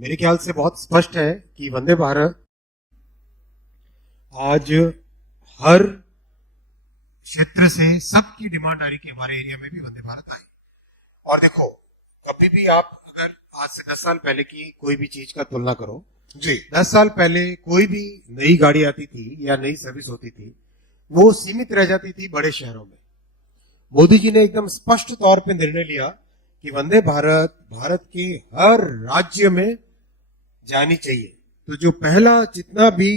मेरे ख्याल से बहुत स्पष्ट है कि वंदे भारत आज हर क्षेत्र से सबकी डिमांड आ रही कि हमारे एरिया में भी वंदे भारत आए। और देखो, कभी भी आप अगर आज से 10 साल पहले की कोई भी चीज का तुलना करो जी 10 साल पहले कोई भी नई गाड़ी आती थी या नई सर्विस होती थी, वो सीमित रह जाती थी बड़े शहरों में। मोदी जी ने एकदम स्पष्ट तौर पे निर्णय लिया कि वंदे भारत भारत के हर राज्य में जानी चाहिए। तो जो पहला जितना भी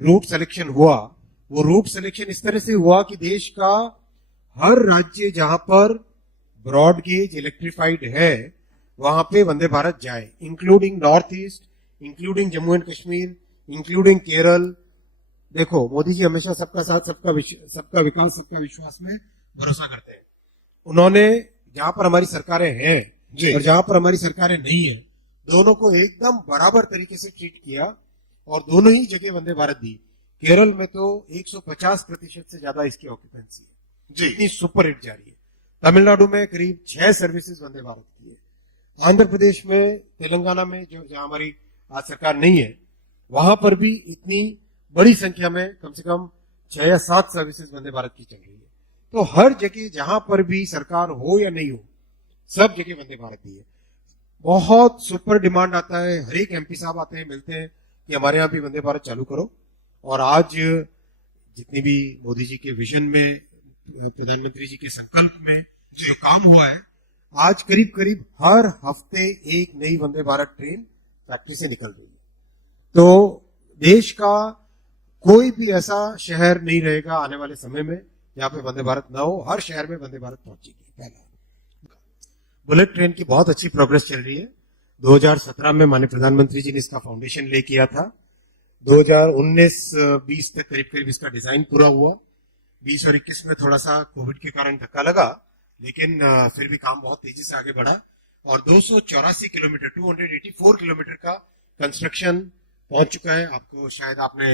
रूट सिलेक्शन हुआ, वो रूट सिलेक्शन इस तरह से हुआ कि देश का हर राज्य जहां पर ब्रॉड गेज इलेक्ट्रिफाइड है वहां पे वंदे भारत जाए, including north east, including Jammu and Kashmir, including Kerala. देखो, मोदी जी हमेशा सबका साथ, सबका विकास, सबका विश्वास में भरोसा करते हैं। उन्होंने जहां पर हमारी सरकारें हैं जी और जहां पर हमारी सरकारें नहीं है, दोनों को एकदम बराबर तरीके से ट्रीट किया और दोनों ही जगह वंदे भारत दी। केरल में तो 150% से ज्यादा इसकी ऑक्यूपेंसी है, जी इतनी सुपर हिट जा रही है। तमिलनाडु में करीब 6 सर्विसेज वंदे भारत की है। आंध्र प्रदेश में, तेलंगाना में, जो जहां हमारी आज सरकार नहीं है, वहां पर भी इतनी बड़ी संख्या में कम से कम 6 या 7 सर्विसेज वंदे भारत की चल रही है। तो हर जगह जहां पर भी सरकार हो या नहीं हो, सब जगह वंदे भारत दी है। बहुत सुपर डिमांड आता है, हर एक एमपी साहब आते हैं, मिलते हैं कि हमारे यहाँ भी वंदे भारत चालू करो। और आज जितनी भी मोदी जी के विजन में, प्रधानमंत्री जी के संकल्प में जो काम हुआ है, आज करीब करीब हर हफ्ते एक नई वंदे भारत ट्रेन फैक्ट्री से निकल रही है। तो देश का कोई भी ऐसा शहर नहीं रहेगा आने वाले समय में जहां पे वंदे भारत ना हो। हर शहर में वंदे भारत पहुंचेगी। पहला, बुलेट ट्रेन की बहुत अच्छी प्रोग्रेस चल रही है। 2017 में माननीय प्रधानमंत्री जी ने इसका फाउंडेशन ले किया था। 2019-20 तक करीब करीब इसका डिजाइन पूरा हुआ। 20 और 21 में थोड़ा सा कोविड के कारण धक्का लगा, लेकिन फिर भी काम बहुत तेजी से आगे बढ़ा और 284 किलोमीटर, 284 किलोमीटर का कंस्ट्रक्शन पहुंच चुका है। आपको शायद आपने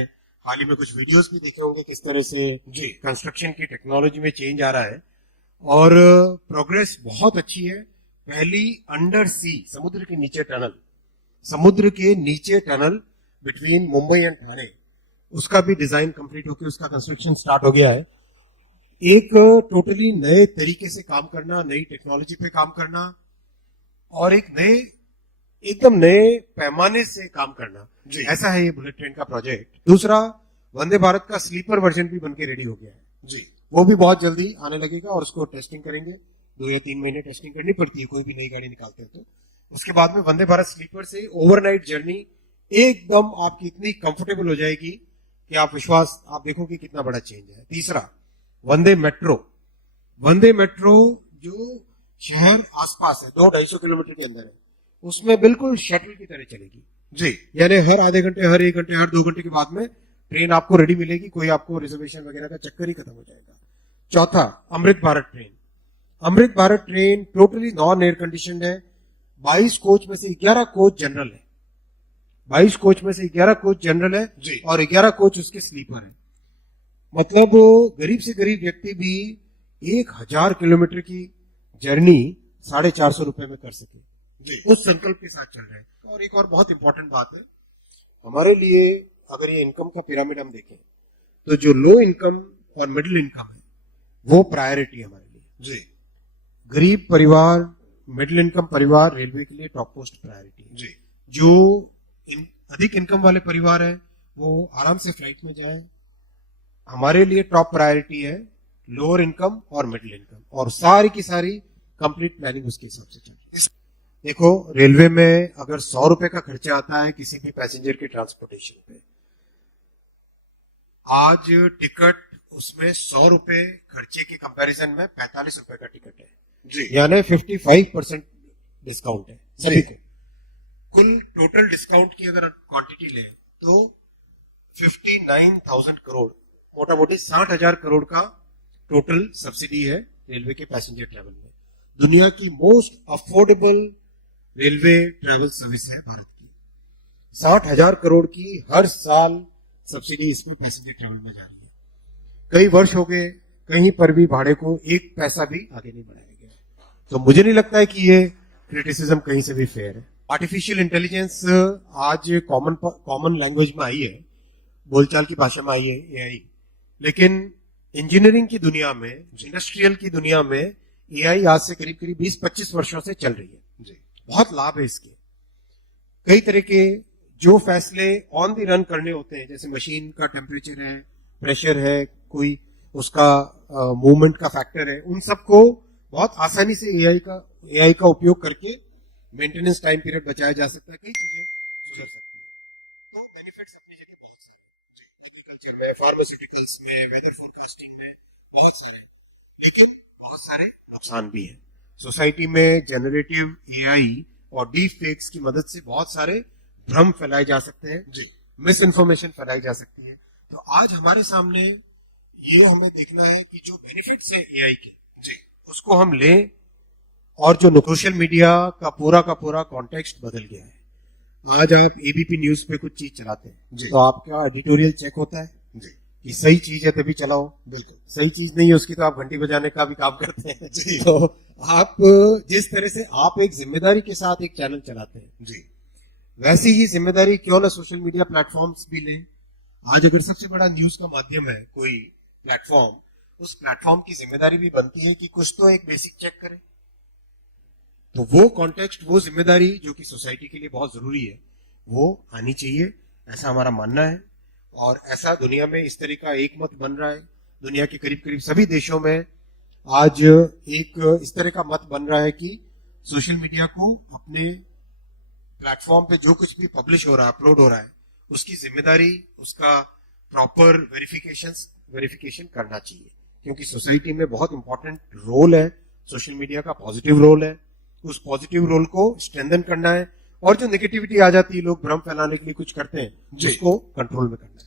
हाल ही में कुछ वीडियोस भी देखे होंगे किस तरह से जी कंस्ट्रक्शन की टेक्नोलॉजी में चेंज आ रहा है और प्रोग्रेस बहुत अच्छी है। पहली अंडर सी, समुद्र के नीचे tunnel between Mumbai and Thane, उसका भी डिजाइन कंप्लीट होकर उसका कंस्ट्रक्शन स्टार्ट हो गया है। एक टोटली नए तरीके से काम करना, नई टेक्नोलॉजी पे काम करना और एक नए, एकदम नए पैमाने से काम करना, जी ऐसा है ये बुलेट ट्रेन का प्रोजेक्ट। दूसरा, वंदे भारत का स्लीपर वर्जन भी बनके रेडी हो गया है। जी वो भी बहुत जल्दी आने लगेगा और उसको टेस्टिंग करेंगे। 2 या 3 महीने टेस्टिंग करनी पड़ती है कोई भी नई गाड़ी निकालते हैं तो। उसके बाद में वंदे भारत स्लीपर से ओवरनाइट जर्नी एकदम आपकी इतनी कंफर्टेबल हो जाएगी कि आप देखोगे कितना बड़ा चेंज है। तीसरा, वंदे मेट्रो जो शहर आसपास है, 200-250 किलोमीटर के अंदर है, उसमें बिल्कुल शटल की तरह चलेगी। जी यानी हर आधे घंटे, हर 1 घंटे, हर 2 घंटे के बाद में ट्रेन आपको रेडी मिलेगी। कोई आपको रिजर्वेशन वगैरह का चक्कर ही खत्म हो जाएगा। चौथा, Amrit Bharat train totally non air condition है। 22 कोच में से 11 कोच जनरल है। 22 कोच में से 11 कोच जनरल है जी और 11 कोच उसके स्लीपर है। मतलब वो गरीब से गरीब व्यक्ति भी 1000 किलोमीटर की जर्नी 450 रुपए में कर सके, जी उस संकल्प के साथ चल रहे हैं। और एक और बहुत इंपॉर्टेंट बात है हमारे लिए, अगर ये इनकम का पिरामिड हम देखें तो जो लो इनकम और मिडिल इनकम है वो प्रायोरिटी है हमारे लिए। जी गरीब परिवार, मिडिल इनकम परिवार रेलवे के लिए टॉप मोस्ट प्रायोरिटी है। जी जो अधिक इनकम वाले परिवार है वो आराम से फ्लाइट में जाए। हमारे लिए टॉप प्रायोरिटी है लोअर इनकम और मिडिल इनकम, और सारी की सारी कंप्लीट प्लानिंग उसके हिसाब से चल रही है। देखो, रेलवे में अगर 100 रुपए का खर्चा आता है किसी भी पैसेंजर के ट्रांसपोर्टेशन पे, आज टिकट उसमें 100 रुपए खर्चे के कंपैरिजन में 45 रुपए का टिकट है। जी यानी 55% डिस्काउंट है सभी जी। को। कुल टोटल डिस्काउंट की अगर क्वांटिटी ले तो 59,000 करोड़, मोटा मोटी 60,000 करोड़ का टोटल सब्सिडी है रेलवे के पैसेंजर ट्रैवल में। दुनिया की most affordable railway travel service है भारत की। 60,000 करोड़ की हर साल सब्सिडी इसमें पैसेंजर ट्रैवल में जा रही है। कई वर्ष हो गए, कहीं पर भी भाड़े को 1 पैसा भी आगे नहीं बढ़ाया गया। तो मुझे नहीं लगता है कि ये क्रिटिसिज्म कहीं से भी फेयर है। आर्टिफिशियल इंटेलिजेंस आज कॉमन लैंग्वेज में आई है, बोलचाल की भाषा में आई है एआई, लेकिन इंजीनियरिंग की दुनिया में, इंडस्ट्रियल की दुनिया में एआई आज से करीब करीब 20-25 वर्षों से चल रही है जी। बहुत लाभ है इसके। कई तरह के जो फैसले ऑन द रन करने होते हैं, जैसे मशीन का टेम्परेचर है, प्रेशर है, कोई उसका मूवमेंट का फैक्टर है, उन सबको बहुत आसानी से एआई का उपयोग करके मेंटेनेंस टाइम पीरियड बचाया जा सकता है, कई चीजें सुधर सकती है। तो बेनिफिट्स अपनी जगह बहुत सारे, एग्रीकल्चर में, फार्मास्यूटिकल्स में, वेदर फोरकास्टिंग में बहुत सारे, लेकिन बहुत सारे नुकसान भी है। सोसाइटी में जेनरेटिव एआई और डीप फेक्स की मदद से बहुत सारे भ्रम फैलाए जा सकते हैं जी, मिस इन्फॉर्मेशन फैलाई जा सकती है। तो आज हमारे सामने ये हमें देखना है कि जो बेनिफिट्स है एआई के जी, उसको हम लें, और जो सोशल मीडिया का पूरा कॉन्टेक्स्ट बदल गया है। आज आप एबीपी न्यूज पे कुछ चीज चलाते हैं तो आपका एडिटोरियल चेक होता है जी, कि सही चीज है तभी चलाओ, बिल्कुल सही चीज नहीं है उसकी तो आप घंटी बजाने का भी काम करते हैं जी। तो आप जिस तरह से आप एक जिम्मेदारी के साथ एक चैनल चलाते हैं जी, वैसी ही जिम्मेदारी क्यों ना सोशल मीडिया प्लेटफॉर्म्स भी लें। आज अगर सबसे बड़ा न्यूज का माध्यम है कोई प्लेटफॉर्म, उस प्लेटफॉर्म की जिम्मेदारी भी बनती है कि कुछ तो एक बेसिक चेक करे। तो वो कॉन्टेक्स्ट, वो जिम्मेदारी जो कि सोसाइटी के लिए बहुत जरूरी है, वो आनी चाहिए, ऐसा हमारा मानना है। और ऐसा दुनिया में इस तरह का एक मत बन रहा है, दुनिया के करीब करीब सभी देशों में आज एक इस तरह का मत बन रहा है कि सोशल मीडिया को अपने प्लेटफॉर्म पे जो कुछ भी पब्लिश हो रहा है, अपलोड हो रहा है, उसकी जिम्मेदारी, उसका प्रॉपर वेरिफिकेशन करना चाहिए, क्योंकि सोसाइटी में बहुत इंपॉर्टेंट रोल है सोशल मीडिया का, पॉजिटिव रोल है। उस पॉजिटिव रोल को स्ट्रेंथन करना है, और जो नेगेटिविटी आ जाती है, लोग भ्रम फैलाने के लिए कुछ करते हैं, उसको कंट्रोल में करना है।